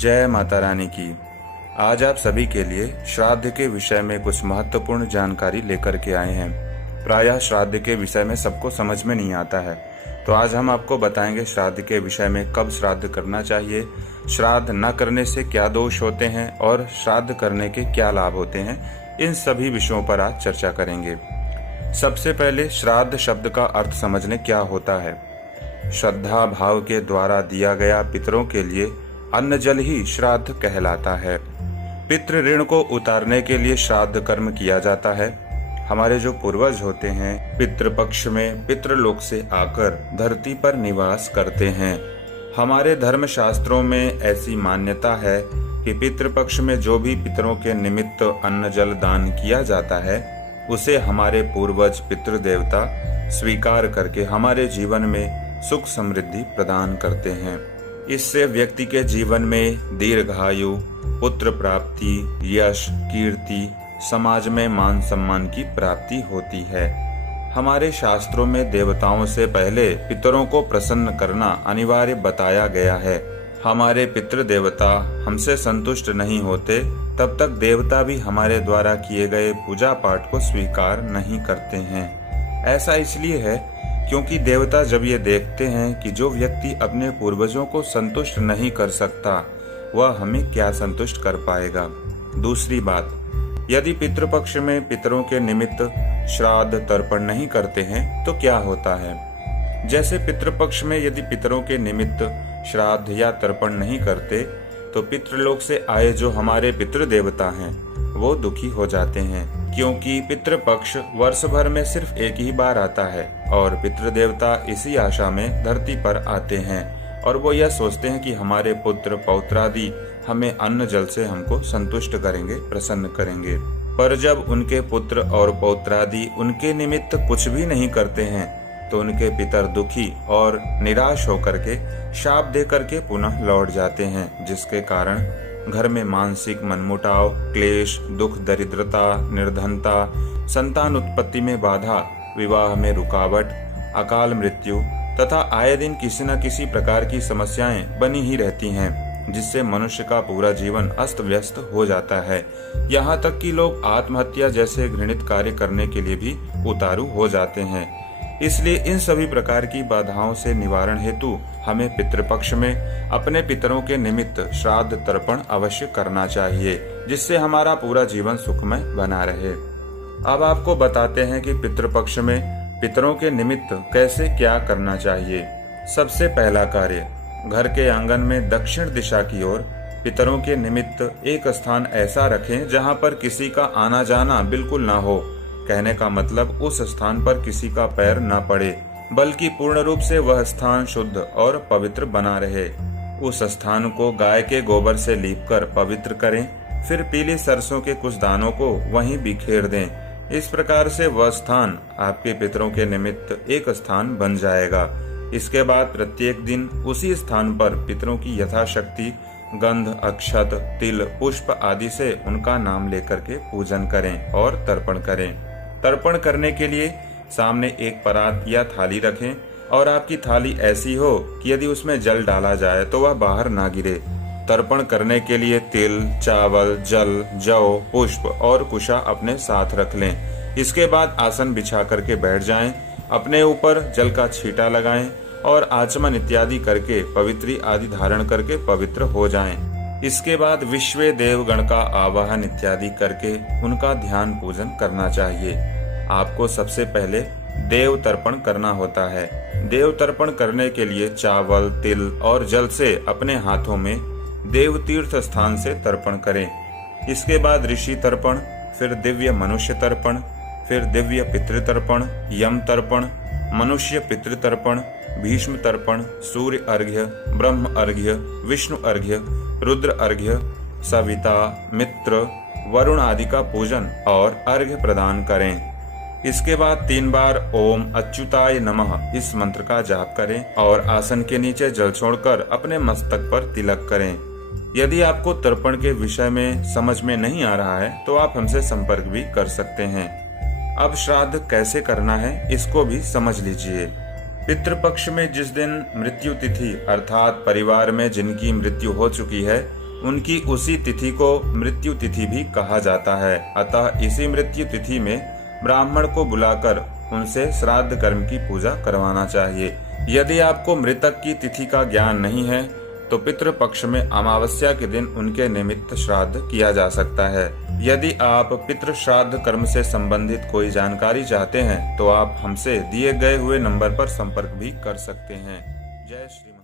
जय माता रानी की। आज आप सभी के लिए श्राद्ध के विषय में कुछ महत्वपूर्ण जानकारी लेकर के आए हैं। प्रायः श्राद्ध के विषय में सबको समझ में नहीं आता है, तो आज हम आपको बताएंगे श्राद्ध के विषय में कब श्राद्ध करना चाहिए, श्राद्ध न करने से क्या दोष होते हैं और श्राद्ध करने के क्या लाभ होते हैं। इन सभी विषयों पर आज चर्चा करेंगे। सबसे पहले श्राद्ध शब्द का अर्थ समझने क्या होता है। श्रद्धा भाव के द्वारा दिया गया पितरों के लिए अन्न जल ही श्राद्ध कहलाता है। पितृ ऋण को उतारने के लिए श्राद्ध कर्म किया जाता है। हमारे जो पूर्वज होते हैं पितृपक्ष में पितृलोक से आकर धरती पर निवास करते हैं। हमारे धर्म शास्त्रों में ऐसी मान्यता है कि पितृपक्ष में जो भी पितरों के निमित्त अन्न जल दान किया जाता है उसे हमारे पूर्वज पितृदेवता स्वीकार करके हमारे जीवन में सुख समृद्धि प्रदान करते हैं। इससे व्यक्ति के जीवन में दीर्घायु, पुत्र प्राप्ति, यश, कीर्ति, समाज में मान सम्मान की प्राप्ति होती है। हमारे शास्त्रों में देवताओं से पहले पितरों को प्रसन्न करना अनिवार्य बताया गया है। हमारे पितृ देवता हमसे संतुष्ट नहीं होते तब तक देवता भी हमारे द्वारा किए गए पूजा पाठ को स्वीकार नहीं करते हैं। ऐसा इसलिए है क्योंकि देवता जब ये देखते हैं कि जो व्यक्ति अपने पूर्वजों को संतुष्ट नहीं कर सकता वह हमें क्या संतुष्ट कर पाएगा। दूसरी बात, यदि पितृपक्ष में पितरों के निमित्त श्राद्ध तर्पण नहीं करते हैं तो क्या होता है। जैसे पितृपक्ष में यदि पितरों के निमित्त श्राद्ध या तर्पण नहीं करते तो पितृलोक से आए जो हमारे पितृ देवता हैं वो दुखी हो जाते हैं, क्योंकि पितृपक्ष वर्ष भर में सिर्फ एक ही बार आता है और पितृदेवता इसी आशा में धरती पर आते हैं और वो यह सोचते हैं कि हमारे पुत्र पौत्रादि हमें अन्न जल से हमको संतुष्ट करेंगे, प्रसन्न करेंगे। पर जब उनके पुत्र और पौत्रादि उनके निमित्त कुछ भी नहीं करते हैं तो उनके पितर दुखी और निराश होकर के शाप दे करके पुनः लौट जाते हैं, जिसके कारण घर में मानसिक मनमुटाव, क्लेश, दुख, दरिद्रता, निर्धनता, संतान उत्पत्ति में बाधा, विवाह में रुकावट, अकाल मृत्यु तथा आए दिन किसी न किसी प्रकार की समस्याएं बनी ही रहती हैं, जिससे मनुष्य का पूरा जीवन अस्त व्यस्त हो जाता है। यहाँ तक कि लोग आत्महत्या जैसे घृणित कार्य करने के लिए भी उतारू हो जाते हैं। इसलिए इन सभी प्रकार की बाधाओं से निवारण हेतु हमें पितृपक्ष में अपने पितरों के निमित्त श्राद्ध तर्पण अवश्य करना चाहिए, जिससे हमारा पूरा जीवन सुखमय बना रहे। अब आपको बताते हैं कि पितृपक्ष में पितरों के निमित्त कैसे क्या करना चाहिए। सबसे पहला कार्य, घर के आंगन में दक्षिण दिशा की ओर पितरों के निमित्त एक स्थान ऐसा रखें जहाँ पर किसी का आना जाना बिल्कुल ना हो। कहने का मतलब उस स्थान पर किसी का पैर न पड़े, बल्कि पूर्ण रूप से वह स्थान शुद्ध और पवित्र बना रहे। उस स्थान को गाय के गोबर से लीपकर पवित्र करें, फिर पीली सरसों के कुछ दानों को वहीं बिखेर दें। इस प्रकार से वह स्थान आपके पितरों के निमित्त एक स्थान बन जाएगा। इसके बाद प्रत्येक दिन उसी स्थान पर पितरों की यथाशक्ति गंध, अक्षत, तिल, पुष्प आदि से उनका नाम लेकर के पूजन करें और तर्पण करें। तर्पण करने के लिए सामने एक परात या थाली रखें और आपकी थाली ऐसी हो कि यदि उसमें जल डाला जाए तो वह बाहर ना गिरे। तर्पण करने के लिए तिल, चावल, जल, जौ, पुष्प और कुशा अपने साथ रख लें। इसके बाद आसन बिछा करके बैठ जाएं, अपने ऊपर जल का छींटा लगाएं और आचमन इत्यादि करके पवित्री आदि धारण करके पवित्र हो जाएं। इसके बाद विश्व देवगण का आवाहन इत्यादि करके उनका ध्यान पूजन करना चाहिए। आपको सबसे पहले देव तर्पण करना होता है। देव तर्पण करने के लिए चावल, तिल और जल से अपने हाथों में देव तीर्थ स्थान से तर्पण करें। इसके बाद ऋषि तर्पण, फिर दिव्य मनुष्य तर्पण, फिर दिव्य पितृ तर्पण, यम तर्पण, मनुष्य पितृ तर्पण, भीष्म तर्पण, सूर्य अर्घ्य, ब्रह्म अर्घ्य, विष्णु अर्घ्य, रुद्र अर्घ्य, सविता, मित्र, वरुण आदि का पूजन और अर्घ्य प्रदान करें। इसके बाद 3 बार ओम अच्युताय नमः इस मंत्र का जाप करें और आसन के नीचे जल छोड़कर अपने मस्तक पर तिलक करें। यदि आपको तर्पण के विषय में समझ में नहीं आ रहा है तो आप हमसे संपर्क भी कर सकते हैं। अब श्राद्ध कैसे करना है इसको भी समझ लीजिए। पितृपक्ष में जिस दिन मृत्यु तिथि अर्थात परिवार में जिनकी मृत्यु हो चुकी है उनकी उसी तिथि को मृत्यु तिथि भी कहा जाता है। अतः इसी मृत्यु तिथि में ब्राह्मण को बुलाकर उनसे श्राद्ध कर्म की पूजा करवाना चाहिए। यदि आपको मृतक की तिथि का ज्ञान नहीं है तो पितृपक्ष में अमावस्या के दिन उनके निमित्त श्राद्ध किया जा सकता है। यदि आप पितृ श्राद्ध कर्म से संबंधित कोई जानकारी चाहते हैं तो आप हमसे दिए गए हुए नंबर पर संपर्क भी कर सकते हैं। जय श्री